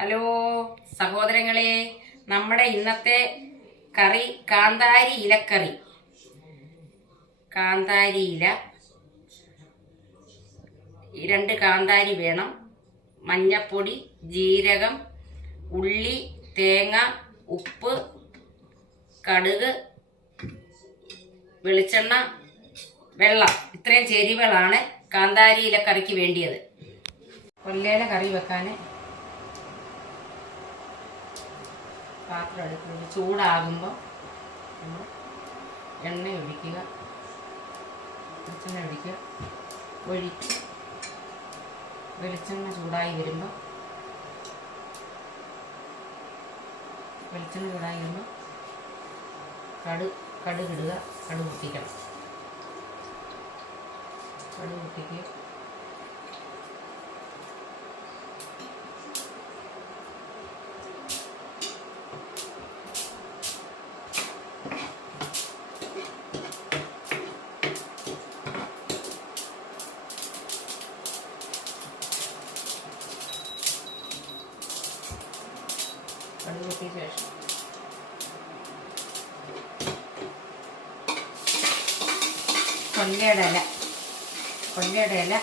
Hello സഹോദരങ്ങളെ, നമ്മുടെ ഇന്നത്തെ കറി കാന്താരി ഇലക്കറി. കാന്താരി ഇല 2 കാന്താരി വേണം. മഞ്ഞപ്പൊടി, ജീരകം, ഉള്ളി, തേങ്ങ, ഉപ്പ്, കടുക്, വെളിച്ചെണ്ണ, വെള്ളം. ഇത്രയും ചേരുവകളാണ് കാന്താരി ഇലക്കറിക്ക് വേണ്ടിയത്. കൊല്ലേല കറി വെക്കാൻ പാത്രം എടുക്കുന്നത് ചൂടാകുമ്പോൾ നമ്മൾ എണ്ണ ഒഴിക്കുക, വെളിച്ചെണ്ണ ഒഴിക്കുക, ഒഴിച്ച് വെളിച്ചെണ്ണ ചൂടായി വരുമ്പോൾ കടുകിടുക, കടുക് പൊട്ടിക്കണം. കടുക് പൊട്ടിക്കുക, കടുക് പൊട്ടിയ ശേഷം കൊല്ലയുടെ ഇല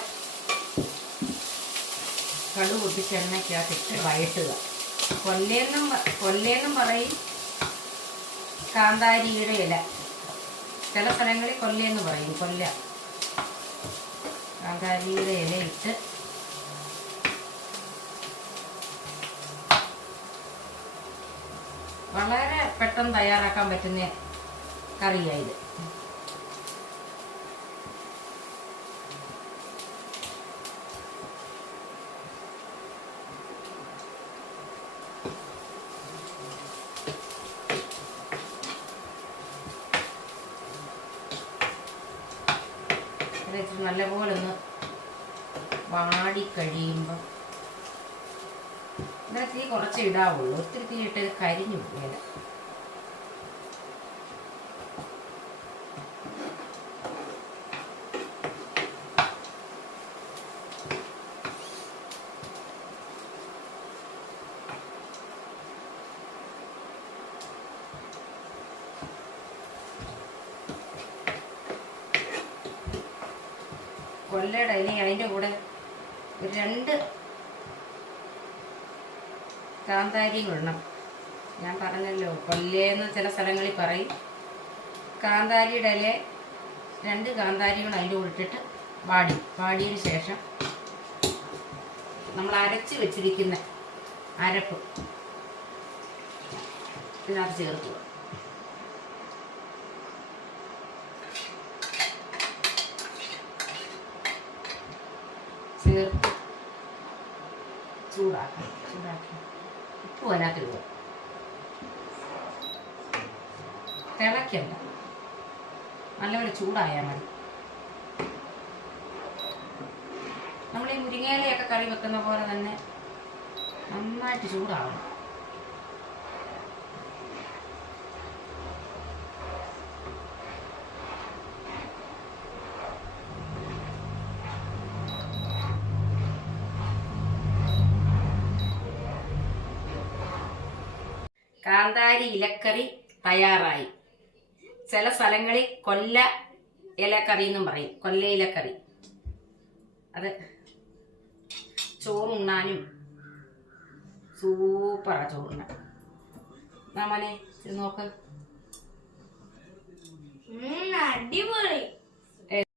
കടുക് പൊട്ടിച്ച എണ്ണയ്ക്കകത്തിട്ട് വഴറ്റുക. കൊല്ലേന്നും പറയും, കാന്താരിയുടെ ഇല. ചില സ്ഥലങ്ങളിൽ കൊല്ലെന്ന് പറയും. കാന്താരിയുടെ ഇല ഇട്ട് വളരെ പെട്ടെന്ന് തയ്യാറാക്കാൻ പറ്റുന്ന കറിയായത്. നല്ലപോലെ ഒന്ന് വാടിക്കഴിയുമ്പോൾ ഇതിന് തീ കുറച്ച് ഇടാവുള്ളൂ. ഒത്തിരി തീ ഇട്ട് കരിഞ്ഞു പോകില്ല. കൊല്ലയുടെ ഇനി അതിൻ്റെ കൂടെ 2 കാന്താരിയും ഇടണം. ഞാൻ പറഞ്ഞല്ലോ, കൊല്ലേന്ന് ചില സ്ഥലങ്ങളിൽ പറയും. കാന്താരിയുടെ ഇല 2 കാന്താരികൾ അതിൻ്റെ കൂടെ ഇട്ടിട്ട് വാടിയതിന് ശേഷം നമ്മൾ അരച്ച് വെച്ചിരിക്കുന്ന അരപ്പ് ഇതിനകത്ത് ചേർക്കുക. ചേർത്ത് ചൂടാക്കി ഉപ്പ് അതിനകത്തിടുക. തിളക്കണ്ട, നല്ലപോലെ ചൂടായാൽ മതി. നമ്മൾ ഈ മുരിങ്ങയിലയൊക്കെ കറി വെക്കുന്ന പോലെ തന്നെ നന്നായിട്ട് ചൂടാവണം. കാന്താരി ഇലക്കറി തയ്യാറായി. ചില സ്ഥലങ്ങളിൽ കൊല്ല ഇലക്കറി എന്നും പറയും. കൊല്ല ഇലക്കറി അത് ചോറുണ്ണാനും സൂപ്പറാ. ചോറുണ്ണാൻ മോനെ നോക്ക്, അടിപൊളി.